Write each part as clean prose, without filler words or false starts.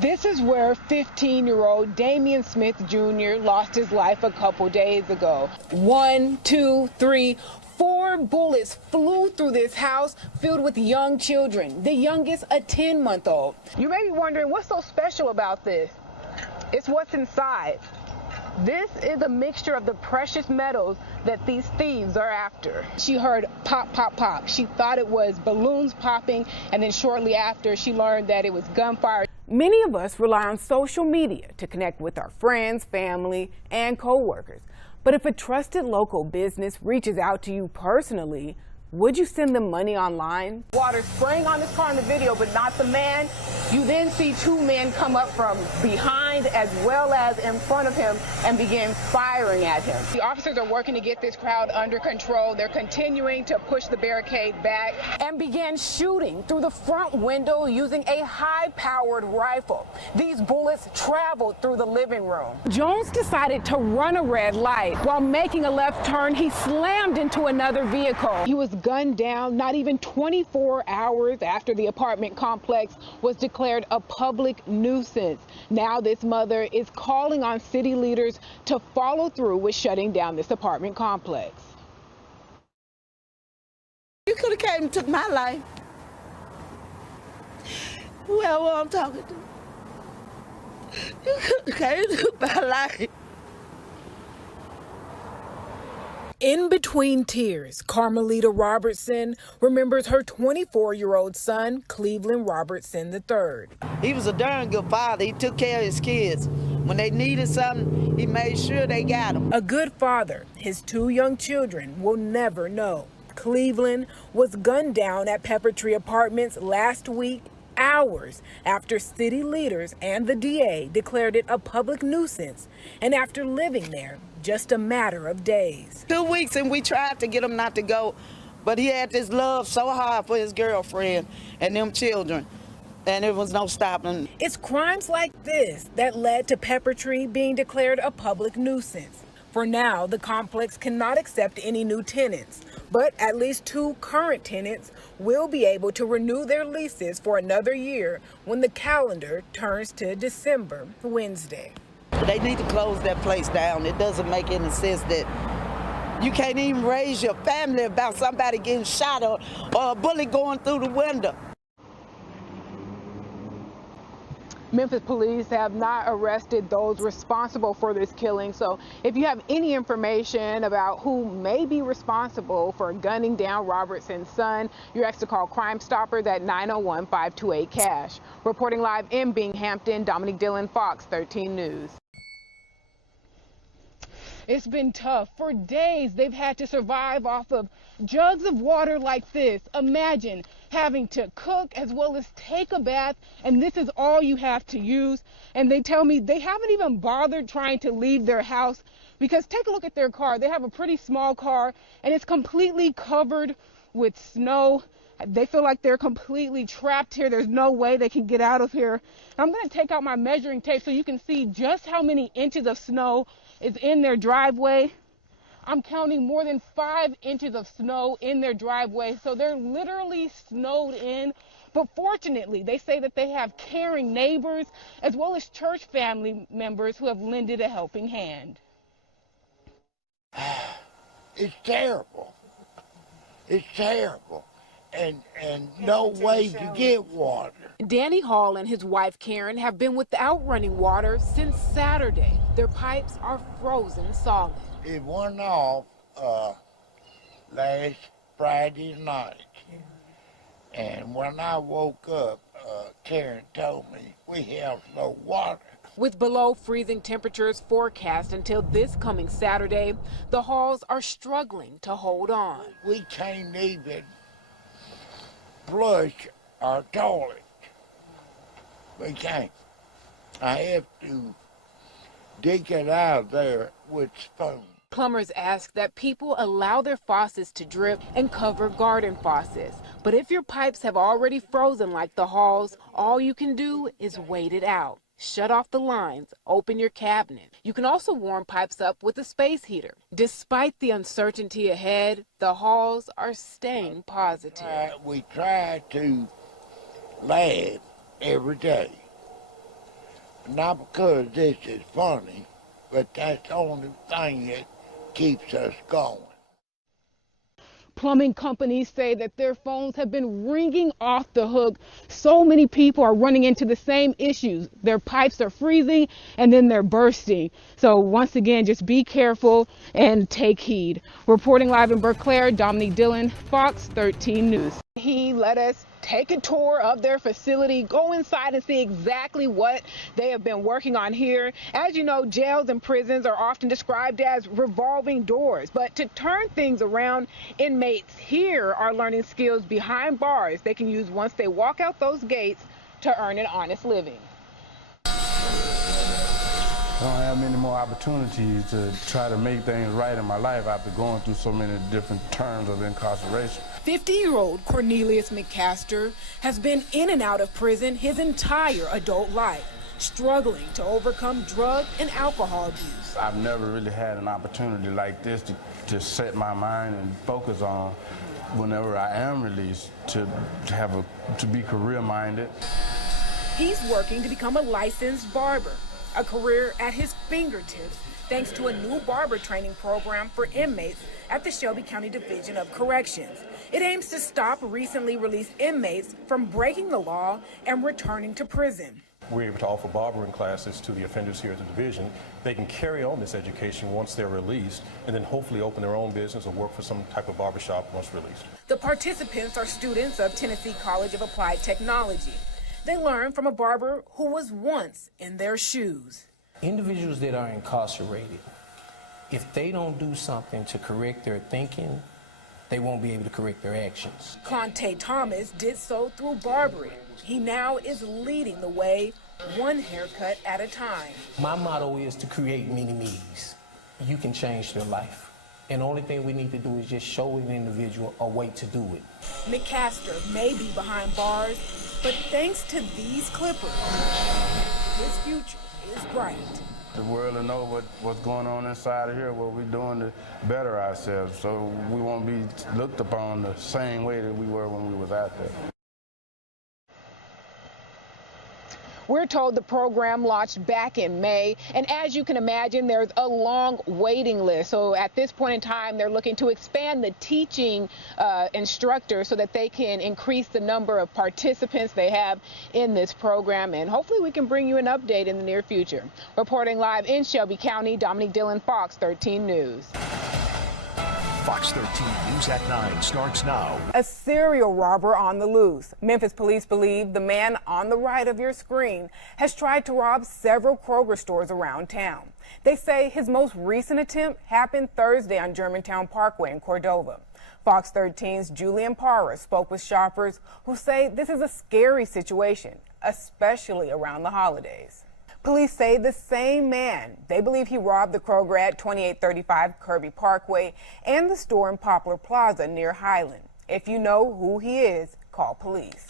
This is where 15-year-old Damian Smith Jr. lost his life a couple days ago. 1, 2, 3, 4 bullets flew through this house filled with young children, the youngest a 10-month-old. You may be wondering what's so special about this. It's what's inside. This is a mixture of the precious metals that these thieves are after. She heard pop, pop, pop. She thought it was balloons popping, and then shortly after, she learned that it was gunfire. Many of us rely on social media to connect with our friends, family, and co-workers. But if a trusted local business reaches out to you personally, would you send them money online? Water spraying on this car in the video, but not the man. You then see 2 men come up from behind as well as in front of him and begin firing at him. The officers are working to get this crowd under control. They're continuing to push the barricade back and began shooting through the front window using a high-powered rifle. These bullets traveled through the living room. Jones decided to run a red light. While making a left turn, he slammed into another vehicle. He was gunned down not even 24 hours after the apartment complex was declared a public nuisance. Now this mother is calling on city leaders to follow through with shutting down this apartment complex. You could have came and took my life. Whoever I'm talking to. You could have came and took my life. In between tears, Carmelita Robertson remembers her 24-year-old son, Cleveland Robertson III. He was a darn good father. He took care of his kids. When they needed something, he made sure they got them. A good father his 2 young children will never know. Cleveland was gunned down at Pepper Tree Apartments last week, hours after city leaders and the DA declared it a public nuisance, and after living there just a matter of days. 2 weeks and we tried to get him not to go, but he had this love so hard for his girlfriend and them children, and there was no stopping. It's crimes like this that led to Pepper Tree being declared a public nuisance. For now, the complex cannot accept any new tenants, but at least 2 current tenants will be able to renew their leases for another year when the calendar turns to December Wednesday. They need to close that place down. It doesn't make any sense that you can't even raise your family about somebody getting shot or a bullet going through the window. Memphis police have not arrested those responsible for this killing. So if you have any information about who may be responsible for gunning down Robertson's son, you're asked to call Crime Stoppers at 901-528-CASH. Reporting live in Binghamton, Dominique Dillon, Fox 13 News. It's been tough. For days, they've had to survive off of jugs of water like this. Imagine having to cook as well as take a bath, and this is all you have to use. And they tell me they haven't even bothered trying to leave their house because take a look at their car. They have a pretty small car, and it's completely covered with snow. They feel like they're completely trapped here. There's no way they can get out of here. I'm going to take out my measuring tape so you can see just how many inches of snow is in their driveway. I'm counting more than 5 inches of snow in their driveway, so they're literally snowed in. But fortunately, they say that they have caring neighbors as well as church family members who have lended a helping hand. It's terrible. It's terrible. And no way to get water. Danny Hall and his wife Karen have been without running water since Saturday. Their pipes are frozen solid. It went off last Friday night. And when I woke up, Karen told me we have no water. With below freezing temperatures forecast until this coming Saturday, the Halls are struggling to hold on. We can't even flush our toilet. We can't. I have to dig it out of there with spoon. Plumbers ask that people allow their faucets to drip and cover garden faucets. But if your pipes have already frozen like the Halls, all you can do is wait it out. Shut off the lines, open your cabinet. You can also warm pipes up with a space heater. Despite the uncertainty ahead, the Halls are staying positive. We try to laugh every day. Not because this is funny, but that's the only thing that keeps us going. Plumbing companies say that their phones have been ringing off the hook. So many people are running into the same issues. Their pipes are freezing and then they're bursting. So once again, just be careful and take heed. Reporting live in Berkeley, Dominique Dillon, Fox 13 News. He let us take a tour of their facility, go inside and see exactly what they have been working on here. As you know, jails and prisons are often described as revolving doors, but to turn things around, inmates here are learning skills behind bars they can use once they walk out those gates to earn an honest living. I don't have many more opportunities to try to make things right in my life after going through so many different terms of incarceration. 50-year-old Cornelius McCaster has been in and out of prison his entire adult life, struggling to overcome drug and alcohol abuse. I've never really had an opportunity like this to set my mind and focus on whenever I am released to be career-minded. He's working to become a licensed barber, a career at his fingertips thanks to a new barber training program for inmates at the Shelby County Division of Corrections. It aims to stop recently released inmates from breaking the law and returning to prison. We're able to offer barbering classes to the offenders here at the division. They can carry on this education once they're released and then hopefully open their own business or work for some type of barbershop once released. The participants are students of Tennessee College of Applied Technology. They learn from a barber who was once in their shoes. Individuals that are incarcerated, if they don't do something to correct their thinking, they won't be able to correct their actions. Conte Thomas did so through barbering. He now is leading the way, one haircut at a time. My motto is to create mini-me's. You can change their life. And the only thing we need to do is just show an individual a way to do it. McCaster may be behind bars, but thanks to these clippers, his future is bright. The world will know what's going on inside of here, what we're doing to better ourselves, so we won't be looked upon the same way that we were when we was out there. We're told the program launched back in May, and as you can imagine, there's a long waiting list. So at this point in time, they're looking to expand the teaching instructors so that they can increase the number of participants they have in this program, and hopefully we can bring you an update in the near future. Reporting live in Shelby County, Dominique Dillon, Fox 13 News. Fox 13 News at 9 starts now. A serial robber on the loose. Memphis police believe the man on the right of your screen has tried to rob several Kroger stores around town. They say his most recent attempt happened Thursday on Germantown Parkway in Cordova. Fox 13's Julian Parra spoke with shoppers who say this is a scary situation, especially around the holidays. Police say the same man, they believe he robbed the Kroger at 2835 Kirby Parkway and the store in Poplar Plaza near Highland. If you know who he is, call police.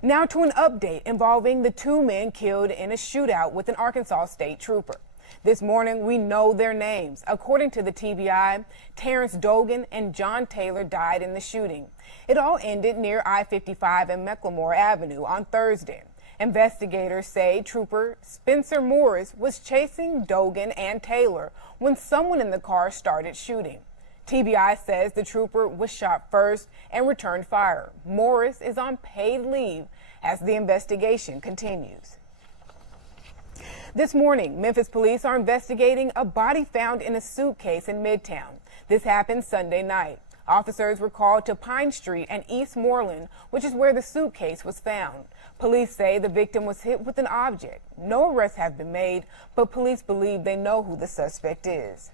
Now to an update involving the two men killed in a shootout with an Arkansas state trooper. This morning, we know their names. According to the TBI, Terrence Dogan and John Taylor died in the shooting. It all ended near I-55 and McLemore Avenue on Thursday. Investigators say trooper Spencer Morris was chasing Dogan and Taylor when someone in the car started shooting. TBI says the trooper was shot first and returned fire. Morris is on paid leave as the investigation continues. This morning, Memphis police are investigating a body found in a suitcase in Midtown. This happened Sunday night. Officers were called to Pine Street and East Moreland, which is where the suitcase was found. Police say the victim was hit with an object. No arrests have been made, but police believe they know who the suspect is.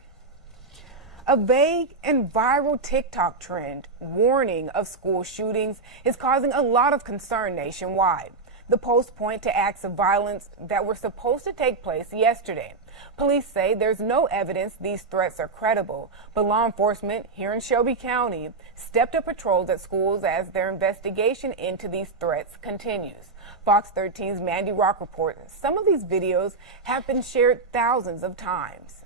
A vague and viral TikTok trend warning of school shootings is causing a lot of concern nationwide. The posts point to acts of violence that were supposed to take place yesterday. Police say there's no evidence these threats are credible, but law enforcement here in Shelby County stepped up patrols at schools as their investigation into these threats continues. Fox 13's Mandy Rock reports some of these videos have been shared thousands of times.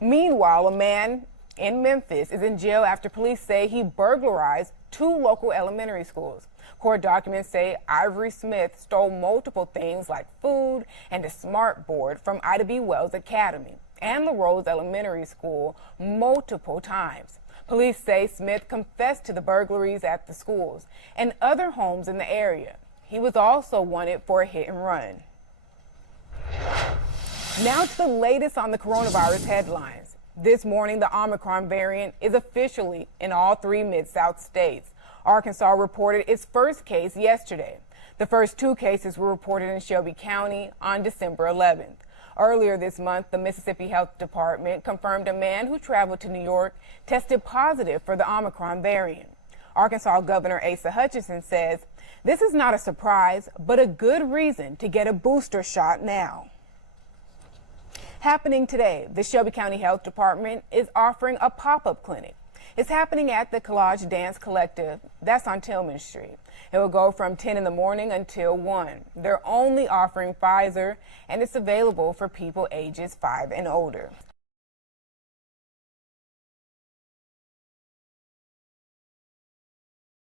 Meanwhile, a man in Memphis is in jail after police say he burglarized two local elementary schools. Court documents say Ivory Smith stole multiple things like food and a smart board from Ida B. Wells Academy and LaRose Elementary School multiple times. Police say Smith confessed to the burglaries at the schools and other homes in the area. He was also wanted for a hit and run. Now to the latest on the coronavirus headlines. This morning, the Omicron variant is officially in all three Mid-South states. Arkansas reported its first case yesterday. The first two cases were reported in Shelby County on December 11th. Earlier this month, the Mississippi Health Department confirmed a man who traveled to New York tested positive for the Omicron variant. Arkansas Governor Asa Hutchinson says this is not a surprise, but a good reason to get a booster shot now. Happening today, the Shelby County Health Department is offering a pop-up clinic. It's happening at the Collage Dance Collective. That's on Tillman Street. It will go from 10 in the morning until 1. They're only offering FRAYSER, and it's available for people ages 5 and older.